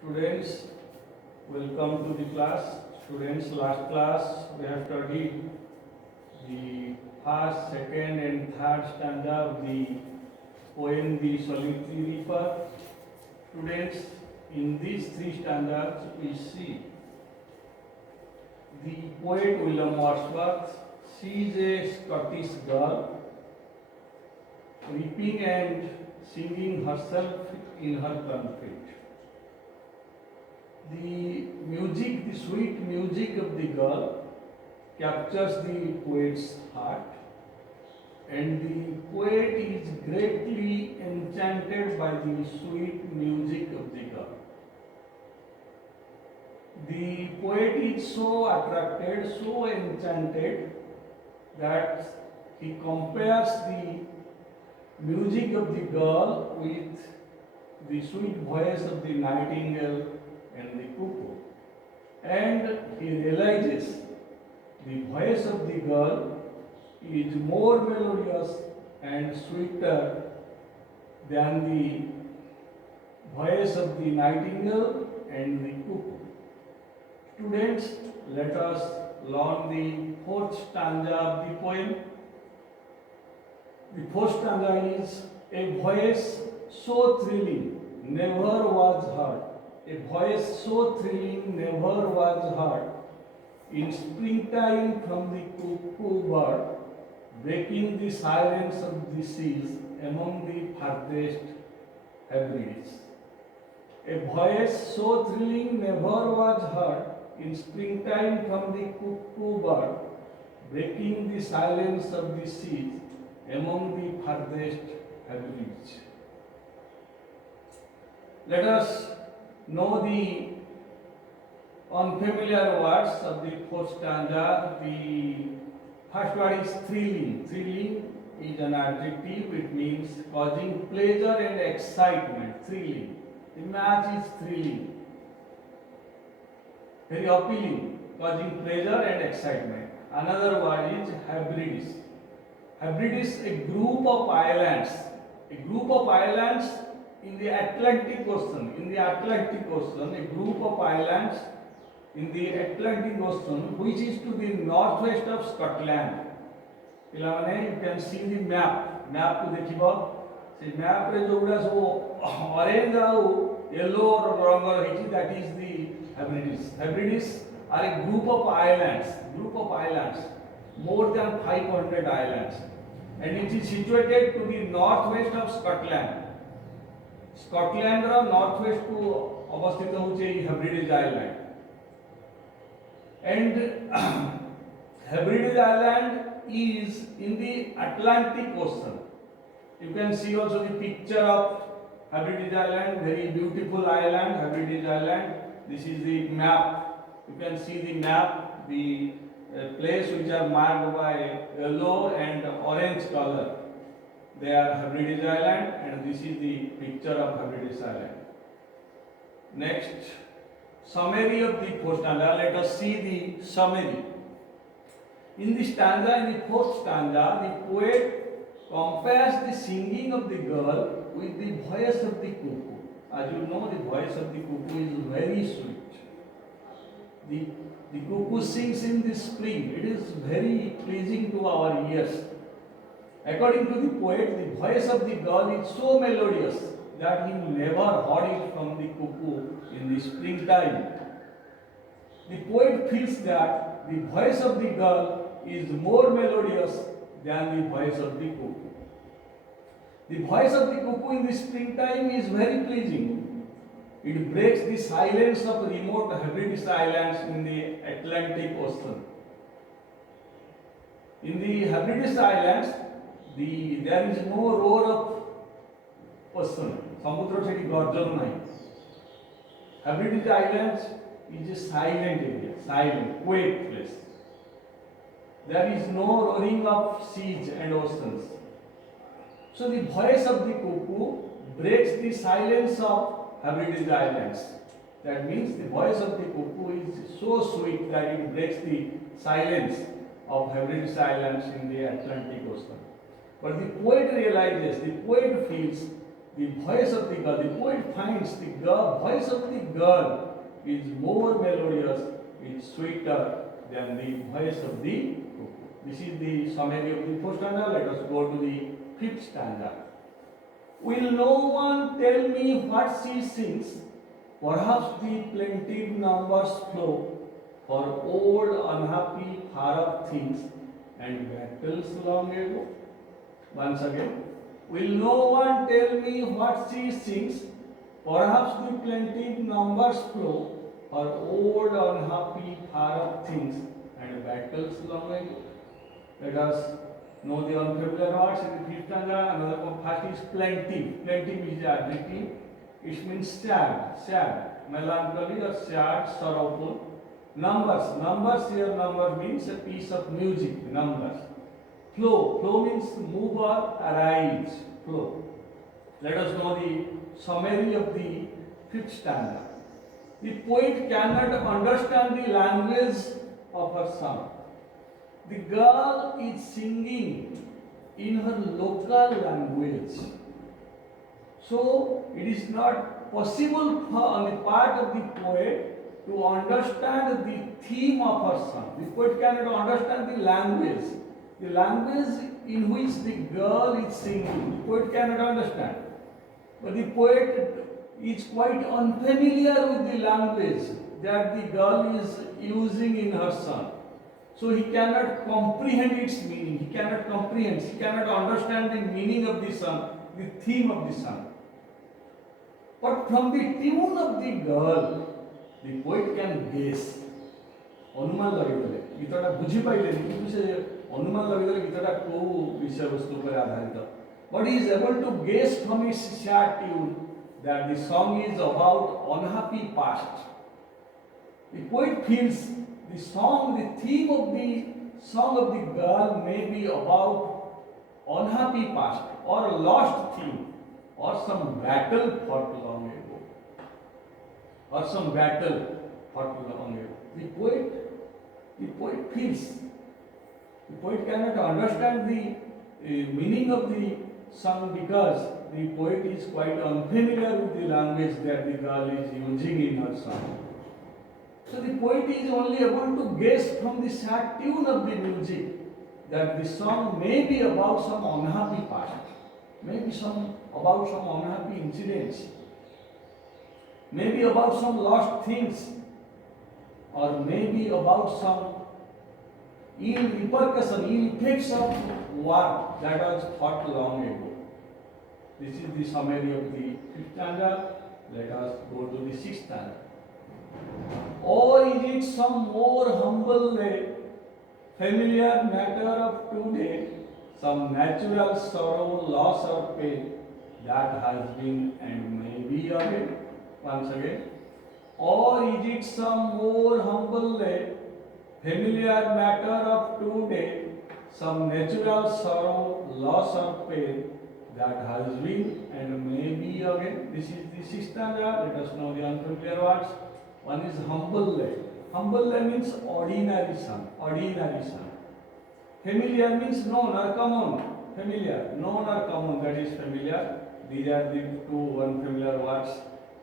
Students, welcome to the class. Students, last class we have studied the first, second and third stanza of the poem The Solitary Reaper. Students, in these three stanzas we see the poet William Wordsworth sees a Scottish girl weeping and singing herself in her comfort. The music, the sweet music of the girl captures the poet's heart, and the poet is greatly enchanted by the sweet music of the girl. The poet is so attracted, so enchanted that he compares the music of the girl with the sweet voice of the nightingale and the cuckoo, and he realizes the voice of the girl is more melodious and sweeter than the voice of the nightingale and the cuckoo. Students, let us learn the fourth stanza of the poem. The fourth stanza is a voice so thrilling never was heard. A voice so thrilling never was heard in springtime from the cuckoo bird, breaking the silence of the seas among the farthest Hebrides. A voice so thrilling never was heard in springtime from the cuckoo bird, breaking the silence of the seas among the farthest Hebrides. Let us know the unfamiliar words of the fourth stanza. The first word is thrilling. Thrilling is an adjective. It means causing pleasure and excitement. Thrilling. The match is thrilling. Very appealing, causing pleasure and excitement. Another word is Hebrides. Hebrides, a group of islands. A group of islands in the Atlantic Ocean. In the Atlantic Ocean, a group of islands in the Atlantic Ocean, which is to the northwest of Scotland. You can see the map. Map to देखिबो. से map रे जोगुडा सब orange आउ yellow रंग that is the Hebrides. Hebrides are a group of islands. More than 500 islands, and it is situated to the northwest of Scotland. Scotland रा northwest को अवस्थित होचे Hebrides Island. And Hebrides Island is in the Atlantic Ocean. You can see also the picture of Hebrides Island, very beautiful island, Hebrides Island. This is the map. You can see the map, the place which are marked by yellow and orange color. They are Hebrides Island, and this is the picture of Hebrides Island. Next, summary of the fourth stanza. Let us see the summary. In the stanza, in the fourth stanza, the poet compares the singing of the girl with the voice of the cuckoo. As you know, the voice of the cuckoo is very sweet. The cuckoo sings in the spring. It is very pleasing to our ears. According to the poet, the voice of the girl is so melodious that he never heard it from the cuckoo in the springtime. The poet feels that the voice of the girl is more melodious than the voice of the cuckoo. The voice of the cuckoo in the springtime is very pleasing. It breaks the silence of remote Hebrides Islands in the Atlantic Ocean. In the Hebrides Islands, there is no roar of ocean. Samudra seti garjan nahi. Hebrides Islands is a silent area, silent, quiet place. There is no roaring of seas and oceans. So the voice of the cuckoo breaks the silence of Hebrides Islands. That means the voice of the cuckoo is so sweet that it breaks the silence of Hebrides Islands in the Atlantic Ocean. But the poet realizes, the poet feels the voice of the girl, the poet finds the voice of the girl is more melodious, is sweeter than the voice of the cuckoo. This is the summary of the fourth stanza. Let us go to the fifth stanza. Will no one tell me what she sings? Perhaps the plaintive numbers flow for old, unhappy, far-off things and battles long ago. Once again, will no one tell me what she sings? Perhaps the plaintive numbers flow for old, unhappy, far-off things and battles long ago. Let us know the unfamiliar words in the fifth stanza. Another one first is plaintive. Plaintive is adjective. It means sad, melancholy or sad, sorrowful. Numbers here, number means a piece of music, numbers. Flow means move or arise, flow. Let us know the summary of the fifth stanza. The poet cannot understand the language of her song. The girl is singing in her local language. So it is not possible on the part of the poet to understand the theme of her song. The poet cannot understand the language in which the girl is singing. The poet cannot understand. But the poet is quite unfamiliar with the language that the girl is using in her song. So he cannot comprehend its meaning. He cannot understand the meaning of the song, the theme of the song. But from the tune of the girl, the poet can guess. अनुमान लगे गीतटा बुझी पाइले किंतु से अनुमान लगे गीतटा को विषय वस्तु पर आधारित. But he is able to guess from its sad tune that the song is about unhappy past. The poet feels the theme of the song of the girl may be about unhappy past or lost theme or some battle fought long ago. The poet feels. The poet cannot understand the meaning of the song because the poet is quite unfamiliar with the language that the girl is using in her song. So the poet is only able to guess from the sad tune of the music that the song may be about some unhappy past, maybe about some unhappy incidents, maybe about some lost things, or maybe about some ill effects of war that was fought long ago. This is the summary of the fifth stanza. Let us go to the sixth stanza. Or is it some more humble day, familiar matter of today, some natural sorrow, loss or pain that has been and may be again? Once again. Or is it some more humble day, familiar matter of today, some natural sorrow, loss or pain that has been and may be again? This is the sixth stanza. Let us know the unfamiliar words. One is humble lay. Humble lay means ordinary son. Familiar means known or common. Familiar, known or common, that is familiar. These are the two unfamiliar words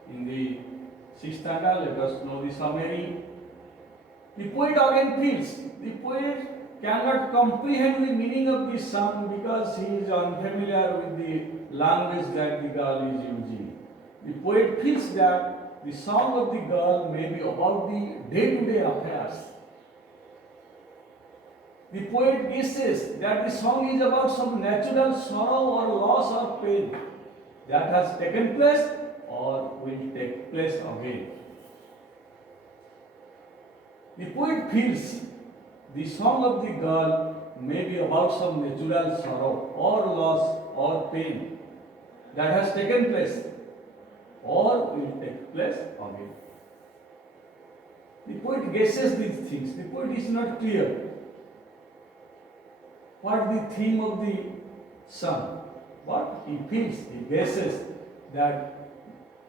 in the sixth stanza. Let us know the summary. The poet again feels. The poet cannot comprehend the meaning of this song because he is unfamiliar with the language that the girl is using. The poet feels that the song of the girl may be about the day-to-day affairs. The poet guesses that the song is about some natural sorrow or loss or pain that has taken place or will take place again. The poet feels the song of the girl may be about some natural sorrow or loss or pain that has taken place or will take place again. The poet guesses these things. The poet is not clear what the theme of the song. What he feels, he guesses that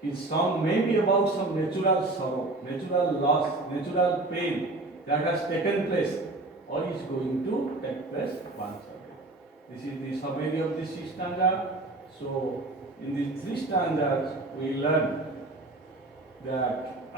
his song may be about some natural sorrow, natural loss, natural pain that has taken place or is going to take place once again. This is the summary of the sixth stanza. So In these three stanzas, we learn that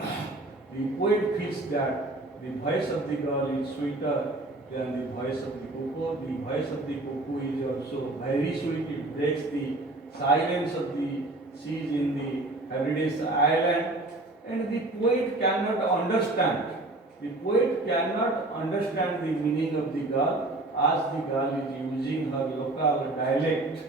the poet feels that the voice of the girl is sweeter than the voice of the cuckoo. The voice of the cuckoo is also very sweet. It breaks the silence of the seas in the Hebrides island, and the poet cannot understand. The poet cannot understand the meaning of the girl, as the girl is using her local dialect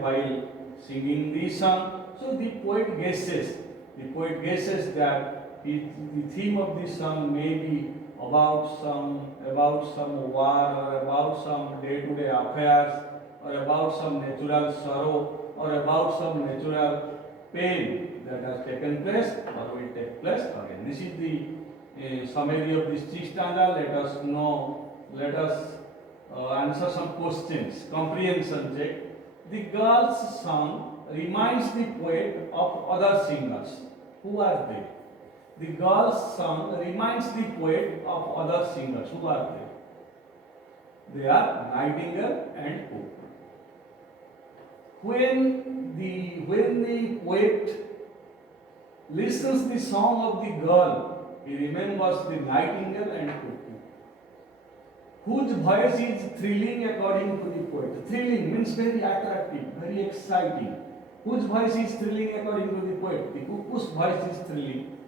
while singing the song. So the poet guesses. The poet guesses that the theme of the song may be about some war, or about some day-to-day affairs, or about some natural sorrow, or about some natural pain that has taken place or will take place again. This is the summary of this three stanza. Let us know. Let us answer some questions. Comprehension check. The girl's song reminds the poet of other singers. Who are they? The girl's song reminds the poet of other singers. Who are they? They are Nightingale and Cuckoo. When the poet listens the song of the girl, he remembers the nightingale and cuckoo, whose voice is thrilling according to the poet. Thrilling means very attractive, very exciting. Whose voice is thrilling according to the poet? The cuckoo's voice is thrilling.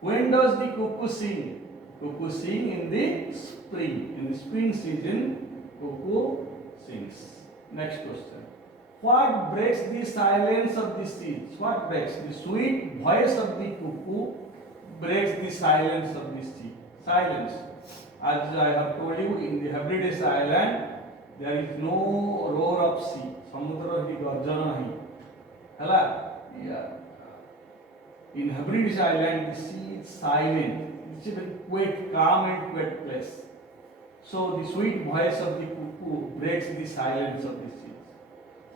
When does the cuckoo sing? Cuckoo sing in the spring. In the spring season, cuckoo sings. Next question. What breaks the silence of the seas? What breaks? The sweet voice of the cuckoo breaks the silence of the sea. Silence. As I have told you, in the Hebrides island, there is no roar of sea. Samudra hi garjana nahi. Hala? Yeah. In Hebrides island, the sea is silent. It's a very quiet, calm and quiet place. So the sweet voice of the cuckoo breaks the silence of the sea.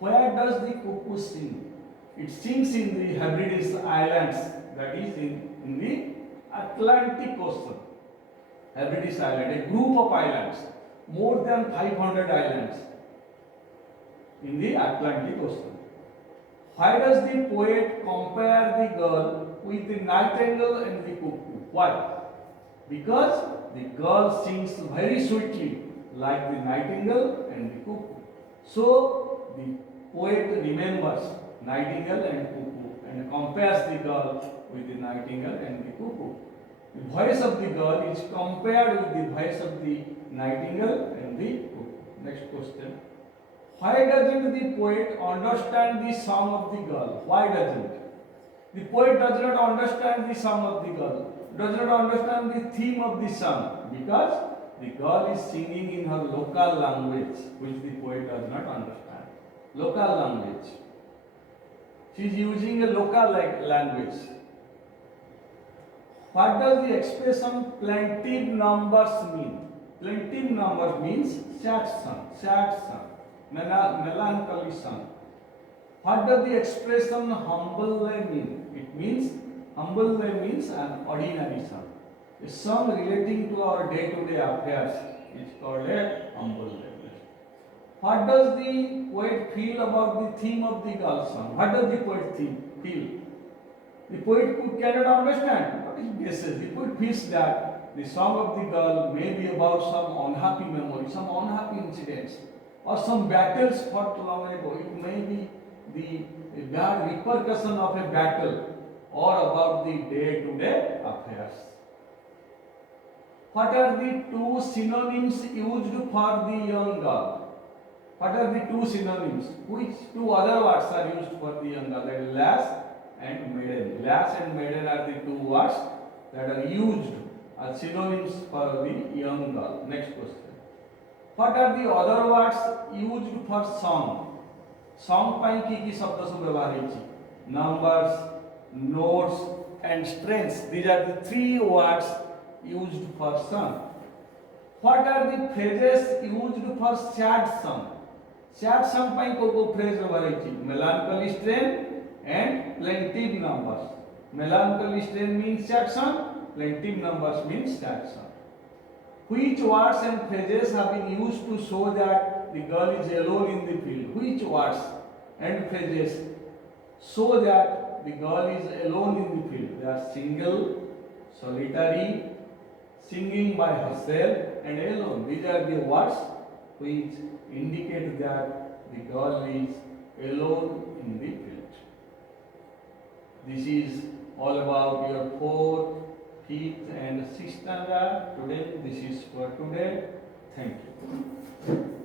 Where does the cuckoo sing? It sings in the Hebrides Islands, that is in the Atlantic Ocean. Hebrides Island, a group of islands, more than 500 islands in the Atlantic Ocean. Why does the poet compare the girl with the nightingale and the cuckoo? Why? Because the girl sings very sweetly like the nightingale and the cuckoo. So the poet remembers nightingale and cuckoo and compares the girl with the nightingale and the cuckoo. The voice of the girl is compared with the voice of the nightingale and the cuckoo. Next question. Why doesn't the poet understand the song of the girl? Why doesn't? The poet does not understand the song of the girl, does not understand the theme of the song, because the girl is singing in her local language, which the poet does not understand. Local language. She is using a local language. What does the expression plaintive numbers mean? Plaintive numbers means sad song, melancholy song. What does the expression humble mean? It means humble means an ordinary song. A song relating to our day-to-day affairs is called a humble language. What does the poet feel about the theme of the girl song? What does the poet feel? The poet cannot understand, but he guesses. The poet feels that the song of the girl may be about some unhappy memory, some unhappy incidents, or some battles fought long ago. It may be the bad repercussion of a battle, or about the day-to-day affairs. What are the two synonyms used for the young girl? What are the two synonyms? Which two other words are used for the young girl? That is lass and maiden. Lass and maiden are the two words that are used as synonyms for the young girl. Next question. What are the other words used for song? Song pai ki shabda सब व्यवहार होइछि? Numbers, notes and strengths. These are the three words used for song. What are the phrases used for sad song? Sad song pai ko phrase व्यवहार होइछि? Melancholy strain and plaintive numbers. Melancholy strain means sad song, plaintive numbers means sad song. Which words and phrases have been used to show that the girl is alone in the field? Which words end phrases show that the girl is alone in the field. They are single, solitary, singing by herself, and alone. These are the words which indicate that the girl is alone in the field. This is all about your fourth, fifth, and sixth standard. Today, this is for today. Thank you.